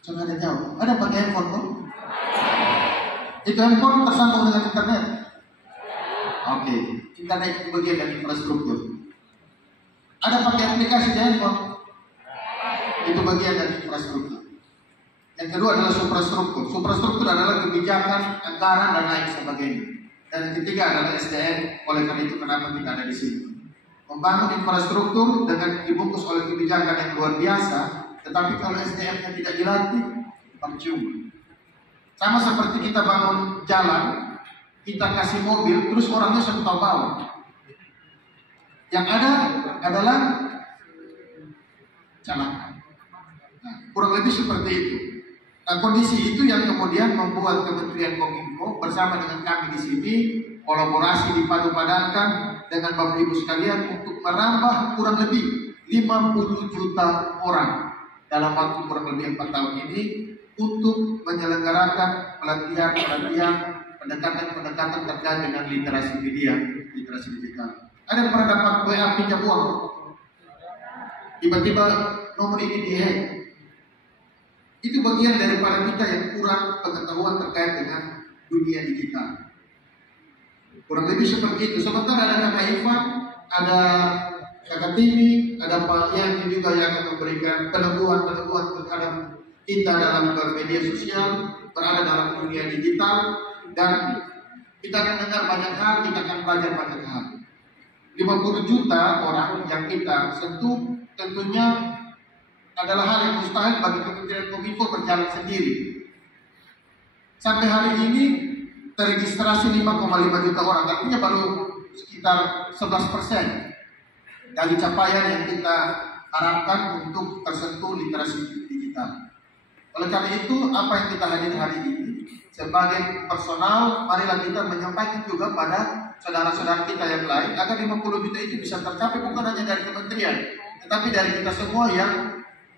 Coba ada jawab. Ada pakai handphone tuh? Itu handphone tersambung dengan internet? Oke, internet itu bagian dari infrastruktur. Ada pakai aplikasi di handphone? Itu bagian dari infrastruktur. Yang kedua adalah suprastruktur. Suprastruktur adalah kebijakan, anggaran, dan lain sebagainya. Dan yang ketiga adalah SDM. Oleh karena itu kenapa kita ada di sini. Membangun infrastruktur dengan dibungkus oleh kebijakan yang luar biasa, tetapi kalau SDM-nya tidak dilatih, percuma. Sama seperti kita bangun jalan, kita kasih mobil, terus orangnya sudah tahu-tahu. Yang ada adalah jalan. Nah, kurang lebih seperti itu. Nah, kondisi itu yang kemudian membuat Kementerian Kominfo bersama dengan kami di sini kolaborasi dipadu-padankan dengan Bapak Ibu sekalian untuk menambah kurang lebih 50 juta orang dalam waktu kurang lebih 4 tahun ini untuk menyelenggarakan pelatihan-pelatihan pendekatan-pendekatan terkait dengan literasi media, literasi digital. Ada yang pernah dapat WA pinjam uang? Tiba-tiba nomor ini dihack. Itu bagian daripada kita yang kurang pengetahuan terkait dengan dunia digital. Kurang lebih seperti itu. Sementara ada Kakak Ivan, ada Kakak Timi, ada Pak Ian juga yang akan memberikan peneguhan-peneguhan terhadap kita dalam bermedia sosial, berada dalam dunia digital, dan kita akan dengar banyak hal, kita akan belajar banyak hal. 50 juta orang yang kita sentuh tentunya adalah hal yang mustahil bagi Kementerian Kominfo berjalan sendiri. Sampai hari ini terregistrasi 5,5 juta orang, artinya baru sekitar 11% dari capaian yang kita harapkan untuk tersentuh literasi digital. Oleh karena itu, apa yang kita hadir hari ini sebagai personal, marilah kita menyampaikan juga pada saudara-saudara kita yang lain agar 50 juta itu bisa tercapai bukan hanya dari kementerian, tetapi dari kita semua yang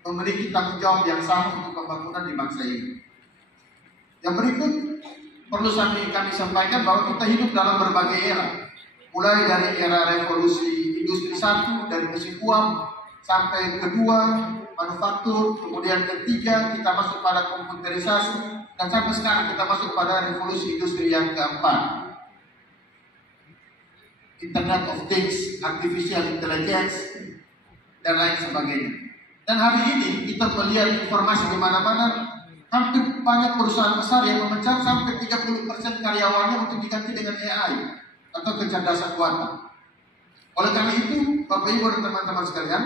memiliki tanggung jawab yang sama untuk pembangunan di bangsa ini. Yang berikut perlu kami sampaikan bahwa kita hidup dalam berbagai era, mulai dari era revolusi industri 1 dari mesin uang sampai kedua manufaktur, kemudian ketiga kita masuk pada komputerisasi, dan sampai sekarang kita masuk pada revolusi industri yang keempat, Internet of Things, Artificial Intelligence, dan lain sebagainya. Dan hari ini kita melihat informasi di mana-mana, hampir banyak perusahaan besar yang memecat sampai 30% karyawannya untuk diganti dengan AI atau kecerdasan buatan. Oleh karena itu, Bapak Ibu dan teman-teman sekalian,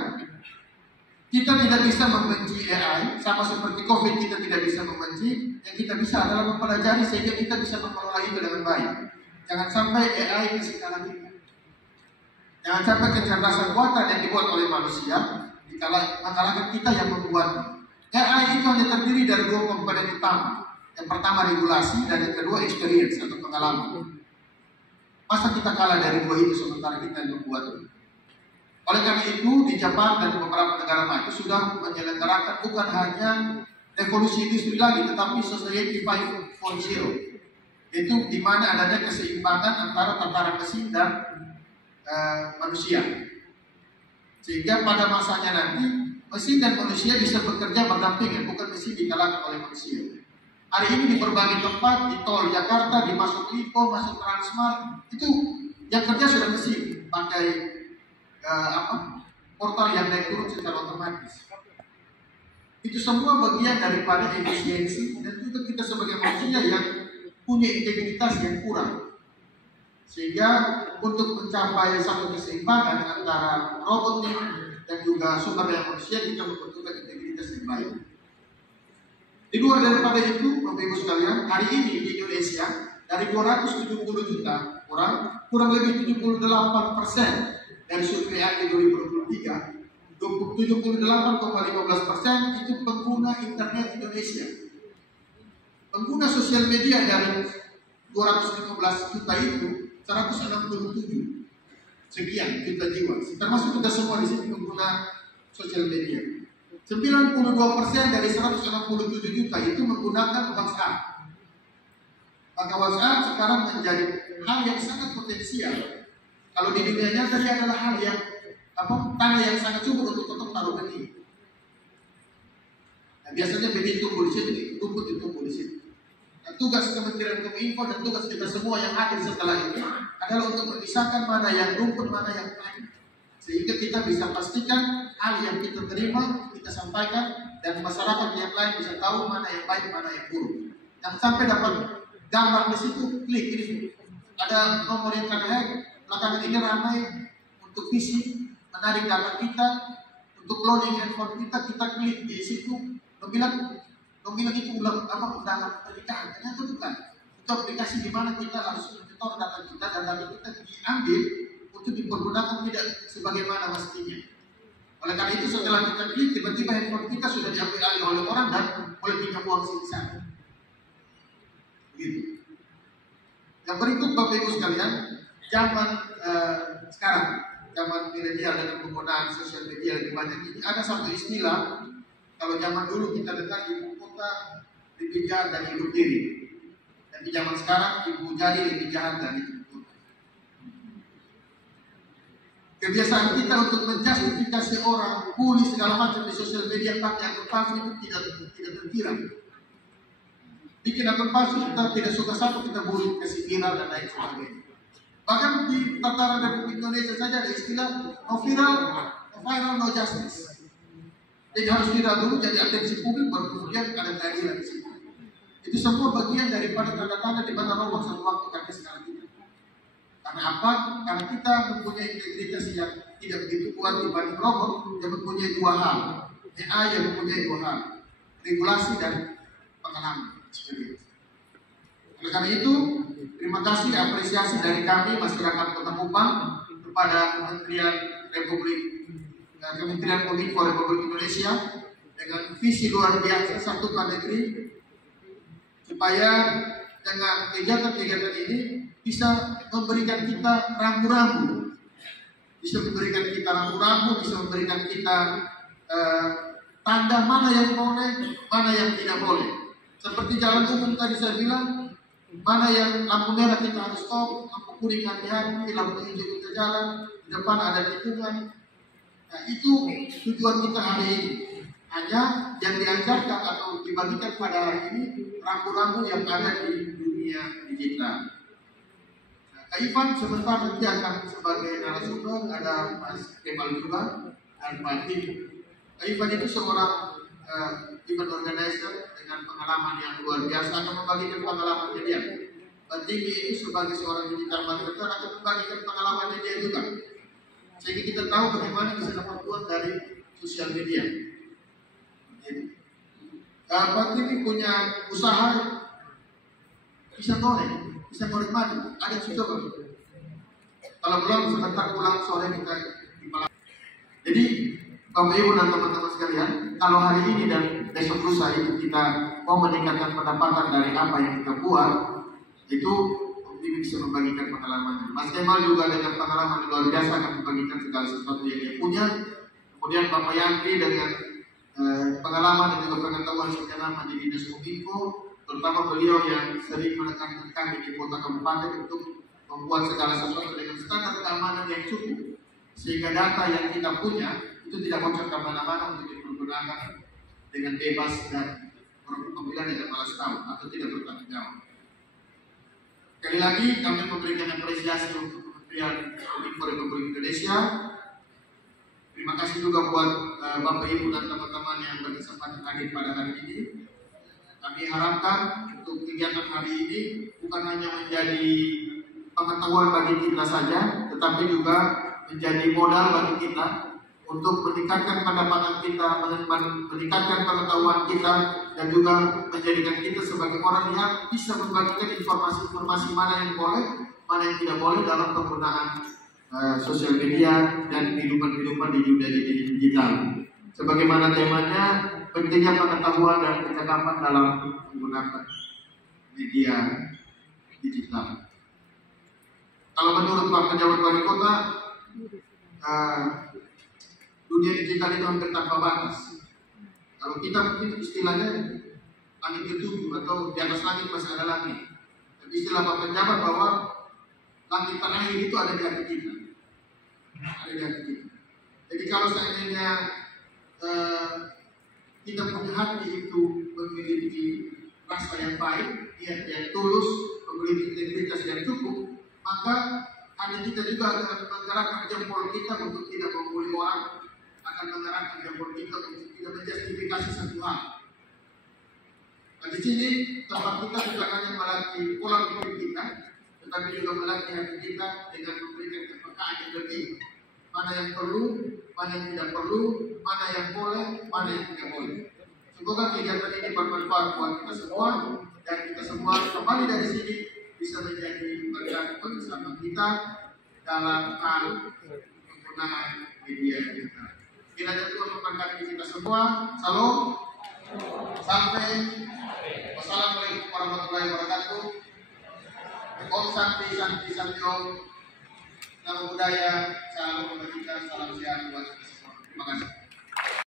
kita tidak bisa membenci AI, sama seperti COVID kita tidak bisa membenci. Yang kita bisa adalah mempelajari sehingga kita bisa mengelola itu dengan baik. Jangan sampai AI kesekarang kita. Jangan sampai kecerdasan buatan yang dibuat oleh manusia mengalahkan kita yang membuatnya. AI itu hanya terdiri dari 2 komponen utama. Yang pertama regulasi dan yang kedua experience atau pengalaman. Masa kita kalah dari 2 itu sementara kita yang membuatnya? Oleh karena itu di Jepang dan beberapa negara maju sudah menyelenggarakan bukan hanya revolusi industri lagi, tetapi Society 5.0, itu di mana adanya keseimbangan antara tataran mesin dan manusia. Sehingga pada masanya nanti mesin dan manusia bisa bekerja berdampingan, bukan mesin dikalahkan oleh manusia. Hari ini di berbagai tempat, di tol Jakarta, di masuk Lipo, masuk Transmart, itu yang kerja sudah mesin, pakai portal yang naik turun secara otomatis. Itu semua bagian daripada efisiensi dan juga kita sebagai manusia yang punya integritas yang kurang. Sehingga untuk mencapai satu keseimbangan antara robotik dan juga sumber daya manusia, kita membutuhkan integritas yang baik. Di luar daripada itu, Bapak Ibu sekalian, hari ini di Indonesia dari 270 juta orang, kurang lebih 78% dari survei AKI 2023, 78,15% itu pengguna internet Indonesia. Pengguna sosial media dari 215 juta itu 167 sekian juta jiwa, termasuk kita semua di sini pengguna sosial media. 92% dari 167 juta itu menggunakan WhatsApp. Maka WhatsApp sekarang menjadi hal yang sangat potensial. Kalau di dunia nyata dia adalah hal yang tanah yang sangat subur untuk taruh benih. Nah, biasanya benih tumbuh di situ, rumput itu tumbuh di situ. Nah, tugas Kementerian Kominfo dan tugas kita semua yang hadir setelah ini adalah untuk memisahkan mana yang rumput, mana yang baik, sehingga kita bisa pastikan hal yang kita terima kita sampaikan dan masyarakat yang lain bisa tahu mana yang baik, mana yang buruk. Dan sampai dapat gambar di situ, klik ini. Ada nomor yang kalian belakangan ini ramai untuk visi, menarik data kita, untuk loading handphone kita klik di situ. Bilang itu undangan pernikahan. Ternyata bukan. Itu aplikasi di mana kita harus menyetor data kita dan data kita diambil untuk dipergunakan tidak sebagaimana mestinya. Oleh karena itu setelah kita klik, tiba-tiba handphone kita sudah diambil alih oleh orang dan boleh pinjam uang sebesar. Begitu. Yang berikut Bapak Ibu sekalian, zaman sekarang, zaman milenial dengan penggunaan sosial media lebih banyak ini, ada satu istilah. Kalau zaman dulu kita dengar ibu kota lebih jahat dari ibu tiri, dan di zaman sekarang ibu jari lebih jahat dari ibu kota. Kebiasaan kita untuk menjustifikasi orang, bully segala macam di sosial media pakai akun palsu itu tidak terkira. Bikin akun palsu kita tidak suka satu kita bully, kasih viral dan lain sebagainya. Bahkan di tataran Republik Indonesia saja ada istilah no viral no justice. Jadi harus viral dulu jadi atensi publik baru kemudian ada keadilan di situ. Itu semua bagian daripada tanda-tanda di mana robot satu waktu kaki sekarang kita. Karena apa? Karena kita mempunyai integritas yang tidak begitu kuat dibanding robot yang mempunyai dua hal. AI yang mempunyai dua hal, regulasi dan pengalaman. Oleh karena itu, terima kasih apresiasi dari kami masyarakat Kota Kupang kepada Kementerian Kominfo Republik Indonesia dengan visi luar biasa satukan negeri supaya dengan kegiatan-kegiatan ini bisa memberikan kita rambu-rambu, bisa memberikan kita tanda mana yang boleh, mana yang tidak boleh. Seperti jalan umum tadi saya bilang, mana yang lampu merah kita harus stop, lampu kuning hati-hati, lampu hijau kita jalan, di depan ada tikungan. Nah, itu tujuan kita hari ini. Hanya yang diajarkan atau dibagikan pada hari ini rambu-rambu yang ada di dunia digital. Nah, Kak Ivan sebentar nanti akan sebagai narasumber, ada Mas Kemal juga dan Pak Tim. Kak Ivan itu seorang event organizer dengan pengalaman yang luar biasa, akan membagikan pengalamannya dia. Pak Tim itu sebagai seorang digital marketer akan membagikan pengalamannya dia juga. Sehingga kita tahu bagaimana bisa dapat uang dari sosial media. Pak ini punya usaha bisa goreng madu. Ada yang coba. Kalau belum sebentar pulang sore kita di malam. Jadi Bapak Ibu dan teman-teman sekalian, kalau hari ini dan besok lusa itu kita mau meningkatkan pendapatan dari apa yang kita buat, itu ini bisa membagikan pengalaman. Mas Kemal juga dengan pengalaman luar biasa akan membagikan segala sesuatu yang dia punya. Kemudian Bapak Yandri dengan pengalaman dan juga pengetahuan sekian lama di Dinas Kominfo, terutama beliau yang sering menekankan kami di kota kabupaten untuk membuat segala sesuatu dengan standar keamanan yang cukup, sehingga data yang kita punya itu tidak bocor kemana-mana untuk dipergunakan dengan bebas dan apabila tidak malas tahu atau tidak bertanggung jawab. Sekali lagi kami memberikan apresiasi untuk Kementerian Kominfo Republik Indonesia. Terima kasih juga buat Bapak Ibu dan teman-teman yang berkesempatan hadir pada hari ini. Kami harapkan untuk kegiatan hari ini bukan hanya menjadi pengetahuan bagi kita saja, tetapi juga menjadi modal bagi kita untuk meningkatkan pendapatan kita, meningkatkan pengetahuan kita, dan juga menjadikan kita sebagai orang yang bisa membagikan informasi-informasi mana yang boleh, mana yang tidak boleh dalam penggunaan sosial media dan kehidupan di dunia digital. Sebagaimana temanya, pentingnya pengetahuan dan kecakapan dalam menggunakan media digital. Kalau menurut Pak Pejabat Wali Kota, dunia digital itu hampir tanpa batas. Kalau kita mungkin istilahnya langit ketujuh atau di atas langit masih ada langit. Tapi istilah Pak Pejabat bahwa langit terakhir itu ada di hati kita. Ada di hati kita. Jadi kalau seandainya kita punya hati itu memiliki rasa yang baik, niat yang tulus, memiliki integritas yang cukup, maka hati kita juga akan menggerakkan jempol kita untuk tidak membuli orang, akan menggerakkan jempol kita untuk tidak menjustifikasi satu hal. Nah, di sini tempat kita bukan hanya melatih pola pikir kita, tetapi juga melatih hati kita dengan memberikan kepekaan yang lebih. Mana yang perlu, mana yang tidak perlu, mana yang boleh, mana yang tidak boleh. Semoga kegiatan ini bermanfaat buat kita semua, dan kita semua kembali dari sini bisa menjadi berkat bersama kita dalam hal penggunaan media kita. Kiranya Tuhan memberkati kita semua. Salam. Sampai. Wassalamualaikum warahmatullahi wabarakatuh. Om Santi Santi Santi Om. Nama budaya, salam kebajikan, salam sehat buat kita semua. Terima kasih.